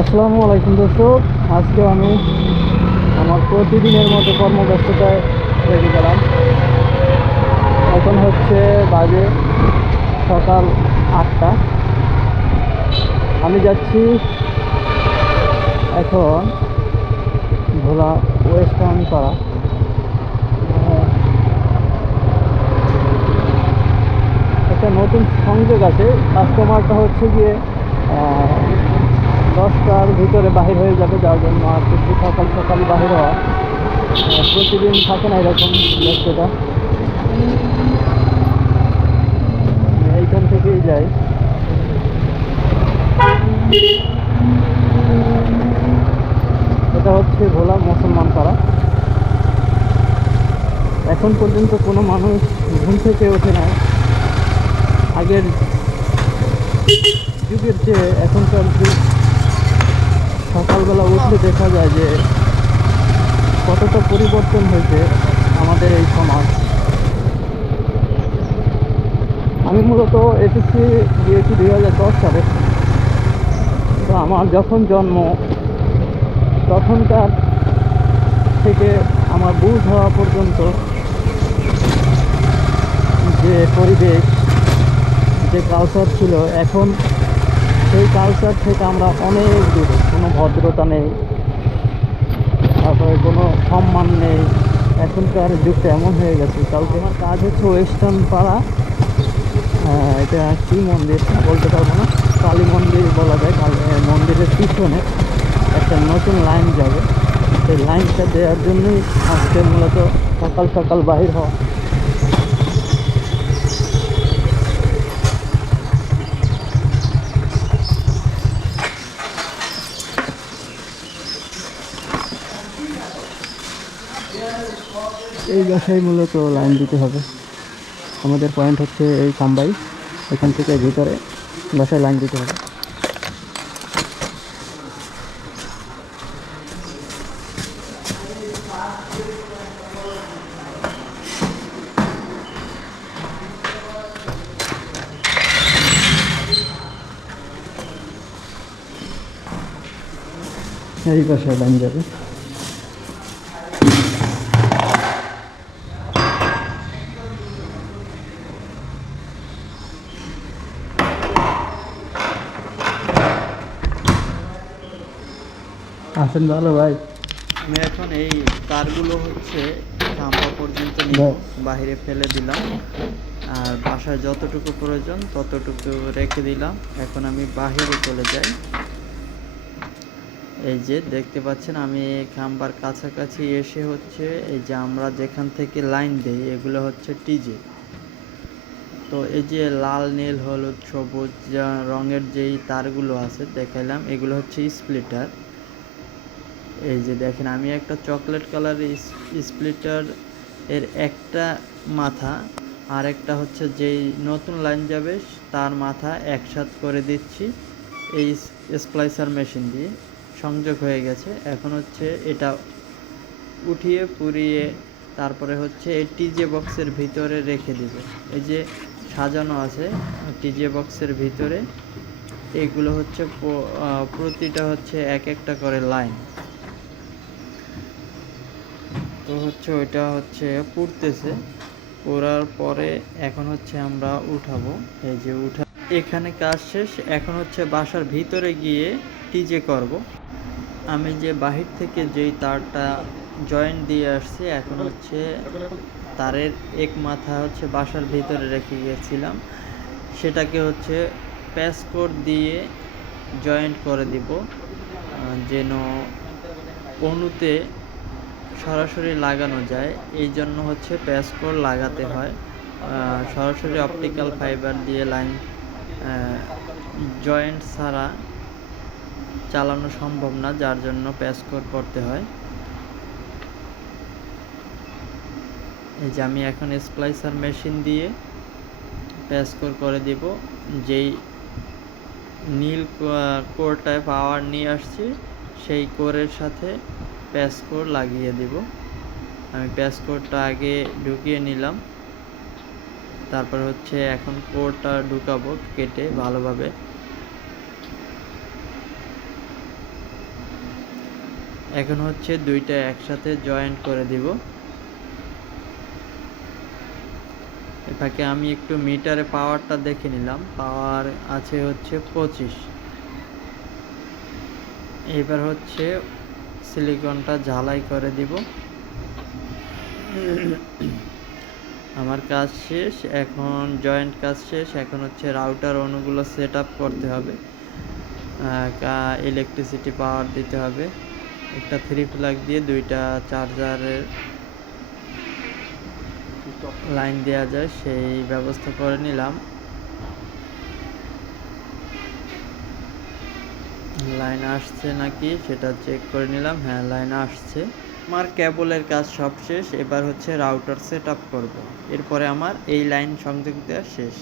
আসসালামু আলাইকুম দর্শক, আজকে আমি আমার প্রতিদিনের মতো কর্মব্যস্ততায় লেগে গেলাম। এখন হচ্ছে বাজে সকাল আটটা। আমি যাচ্ছি এখন ভোলা ওয়েস্টার্ন পাড়া। একটা নতুন সংযোগ আছে। কাস্টমারটা হচ্ছে গিয়ে দশটার ভিতরে বাহির হয়ে যাবে, যার জন্য আর একটু সকাল সকাল বাহির হওয়া। প্রতিদিন থাকে না এরকম ব্যস্ততা। এইখান থেকেই যাই। এটা হচ্ছে ভোলা মুসলমান পাড়া। এখন পর্যন্ত কোনো মানুষ ঘুম থেকে ওঠে না। আগের যুগের চেয়ে এখনকার যুগ সকালবেলা উঠলে দেখা যায় যে কতটা পরিবর্তন হয়েছে আমাদের এই সমাজ। আমি মূলত এসএসসি দিয়েছি দুই হাজার দশ সালে। তো আমার যখন জন্ম, তখনকার থেকে আমার বুঝ হওয়া পর্যন্ত যে পরিবেশ, যে কালচার ছিল, এখন সেই কালচার থেকে আমরা অনেক দূরে। কোনো ভদ্রতা নেই তারপরে কোনো সম্মান নেই। এখনকার যুগটা এমন হয়ে গেছে। কালকে আমার কাজ হচ্ছে ওয়েস্টার্ন পাড়া। হ্যাঁ, এটা কী মন্দির? বলতে পারব না। কালী মন্দির বলা যায়। কালী মন্দিরের পিছনে একটা নতুন লাইন যাবে। সেই লাইনটা দেওয়ার জন্যই আজকে মূলত সকাল সকাল বাহির হওয়া। এই বাসায় মূলত লাইন দিতে হবে। আমাদের পয়েন্ট হচ্ছে এই খাম্বাই এখান থেকে ভিতরে বাসায় লাইন দিতে হবে। এই বাসায় লাইন যাবে। আছেন ভালো ভাই। আমি এখন এই তারগুলো হচ্ছে খাম্পা পর্যন্ত। বাইরে ফেলে দিলাম। আর বাসায় যতটুকু প্রয়োজন ততটুকু রেখে দিলাম। এখন আমি বাহিরে চলে যাই। এই যে দেখতে পাচ্ছেন আমি খাম্বার কাছাকাছি এসে হচ্ছে এই যে আমরা যেখান থেকে লাইন দেই এগুলো হচ্ছে টিজে। তো এই যে লাল নীল হলুদ সবুজ রঙের যেই তারগুলো আছে দেখাইলাম এগুলো হচ্ছে স্প্লিটার। এই যে দেখেন, আমি একটা চকলেট কালারের স্প্লিটার এর একটা মাথা আর একটা হচ্ছে যেই নতুন লাইন যাবে, তার মাথা একসাথ করে দিচ্ছি এই স্প্লাইসার মেশিন দিয়ে। সংযোগ হয়ে গেছে। এখন হচ্ছে এটা উঠিয়ে, পুড়িয়ে তারপরে হচ্ছে এই টিজে বক্সের ভিতরে রেখে দিবে। এই যে সাজানো আছে টিজে বক্সের ভিতরে, এগুলো হচ্ছে প্রতিটা হচ্ছে এক একটা করে লাইন। তো হচ্ছে ওইটা হচ্ছে পুড়তেছে। পোড়ার পরে এখন হচ্ছে আমরা উঠাবো। এই যে উঠা এখানে কাজ শেষ। এখন হচ্ছে বাসার ভিতরে গিয়ে টিজে করব। আমি যে বাহির থেকে যেই তারটা জয়েন্ট দিয়ে আসছি, এখন হচ্ছে তারের এক মাথা হচ্ছে বাসার ভিতরে রেখে গিয়েছিলাম সেটাকে হচ্ছে প্যাসকোড দিয়ে জয়েন্ট করে দিব। যেন অণুতে সরাসরি লাগানো যায়। এই জন্য হচ্ছে প্যাসকোড লাগাতে হয়। সরাসরি অপটিক্যাল ফাইবার দিয়ে লাইন জয়েন্ট ছাড়া চালানো সম্ভব না, যার জন্য প্যাসকোড করতে হয়। এই যে আমি এখন স্প্লাইসার মেশিন দিয়ে প্যাসকোর করে দিব। যেই নীল কোরটায় পাওয়ার নিয়ে আসছি, সেই কোরের সাথে প্যাসকোর লাগিয়ে দিব। আমি প্যাসকোরটা আগে ঢুকিয়ে নিলাম। তারপর হচ্ছে এখন কোরটা ঢুকাবো কেটে ভালোভাবে। এখন হচ্ছে দুইটা একসাথে জয়েন্ট করে দিব। এ ফাঁকে আমি একটু মিটারে পাওয়ারটা দেখে নিলাম। পাওয়ার আছে হচ্ছে পঁচিশ। এবার হচ্ছে সিলিকনটা ঝালাই করে দিব। আমার কাজ শেষ, এখন জয়েন্ট কাজ শেষ, এখন হচ্ছে রাউটার অনুগুলো সেট আপ করতে হবে। ইলেকট্রিসিটি পাওয়ার দিতে হবে। একটা থ্রি প্লাগ দিয়ে দুইটা চার্জারের লাইন দেওয়া যায়, সেই ব্যবস্থা করে নিলাম। লাইন আসছে নাকি? সেটা চেক করে নিলাম। হ্যাঁ লাইন আসছে। আমার ক্যাবলের কাজ সব শেষ। এবার হচ্ছে রাউটার সেট আপ করব। এরপরে আমার এই লাইন সংযোগ দেওয়া শেষ।